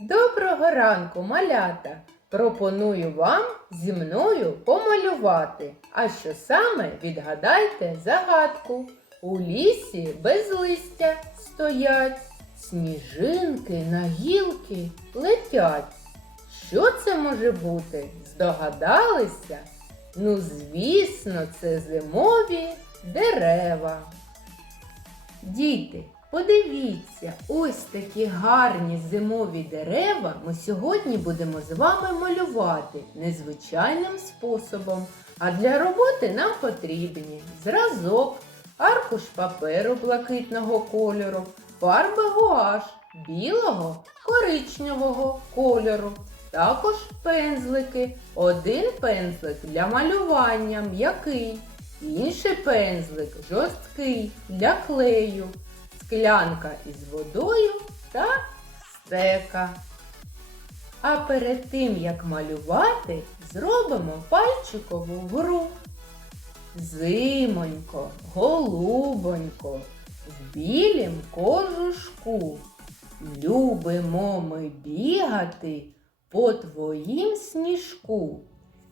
Доброго ранку, малята! Пропоную вам зі мною помалювати. А що саме відгадайте загадку. У лісі без листя стоять, сніжинки на гілки летять. Що це може бути? Здогадалися? Ну, звісно, це зимові дерева. Діти, подивіться, ось такі гарні зимові дерева ми сьогодні будемо з вами малювати незвичайним способом. А для роботи нам потрібні зразок, аркуш паперу блакитного кольору, фарби гуаш білого коричневого кольору. Також пензлики. Один пензлик для малювання м'який, інший пензлик жорсткий для клею, склянка із водою та стека. А перед тим, як малювати, зробимо пальчикову гру. Зимонько, голубонько, в білім кожушку. Любимо ми бігати по твоїм сніжку.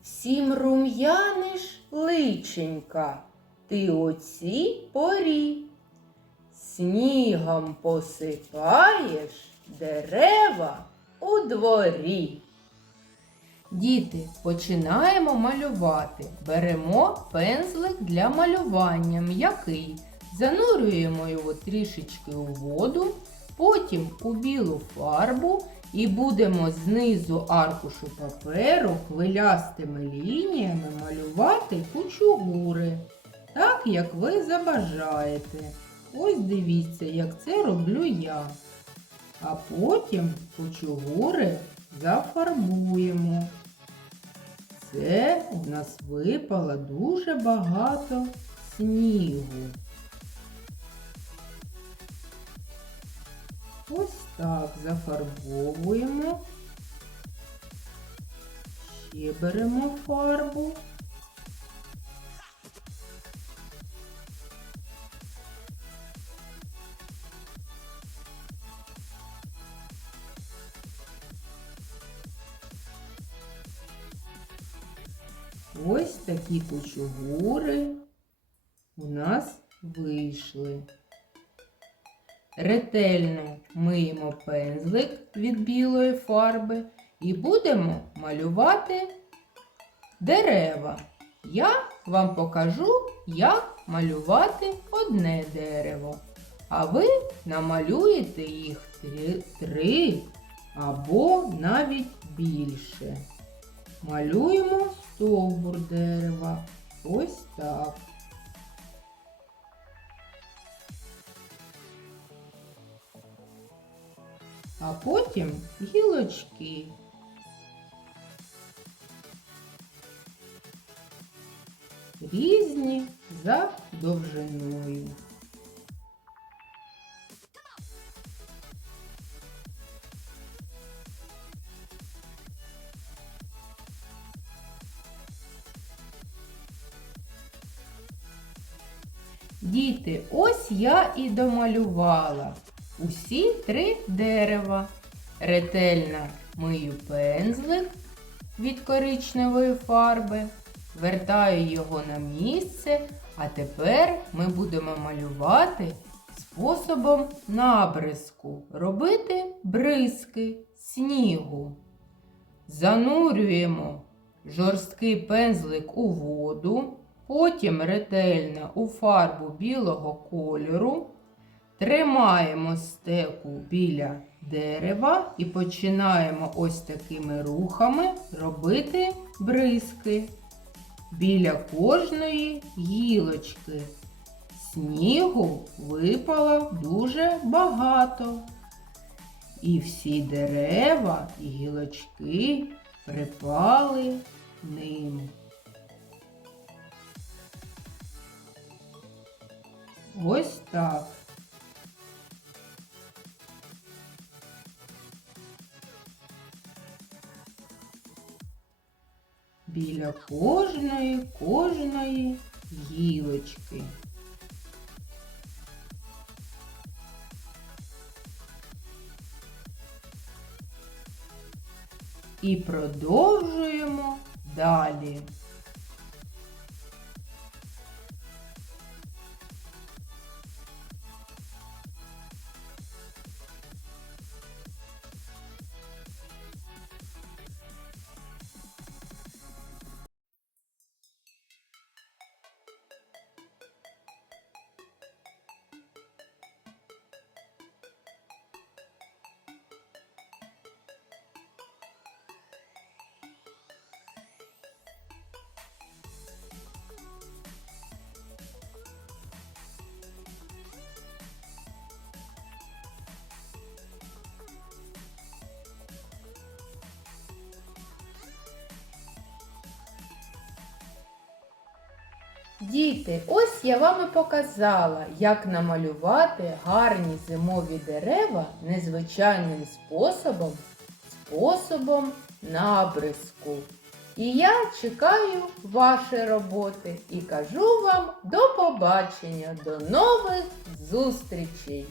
Всім рум'яниш личенька, ти оці порі. Снігом посипаєш дерева у дворі. Діти, починаємо малювати. Беремо пензлик для малювання м'який. Занурюємо його трішечки у воду, потім у білу фарбу і будемо знизу аркушу паперу хвилястими лініями малювати кучугури, так як ви забажаєте. Ось дивіться, як це роблю я. А потім кучугури зафарбуємо. Це у нас випало дуже багато снігу. Ось так зафарбовуємо. Ще беремо фарбу. Ось такі кучугури у нас вийшли. Ретельно миємо пензлик від білої фарби і будемо малювати дерева. Я вам покажу, як малювати одне дерево. А ви намалюєте їх три, три або навіть більше. Малюємо стовбур дерева. Ось так. А потім гілочки. Різні за довжиною. Діти, ось я і домалювала усі три дерева. Ретельно мию пензлик від коричневої фарби, вертаю його на місце, а тепер ми будемо малювати способом набризку, робити бризки снігу. Занурюємо жорсткий пензлик у воду, потім ретельно у фарбу білого кольору. Тримаємо стеку біля дерева і починаємо ось такими рухами робити бризки біля кожної гілочки. Снігу випало дуже багато. І всі дерева і гілочки припали ним. Ось так. Біля кожної, кожної гілочки. і продовжуємо далі. Діти, ось я вам і показала, як намалювати гарні зимові дерева незвичайним способом, способом набризку. І я чекаю ваші роботи і кажу вам до побачення, до нових зустрічей!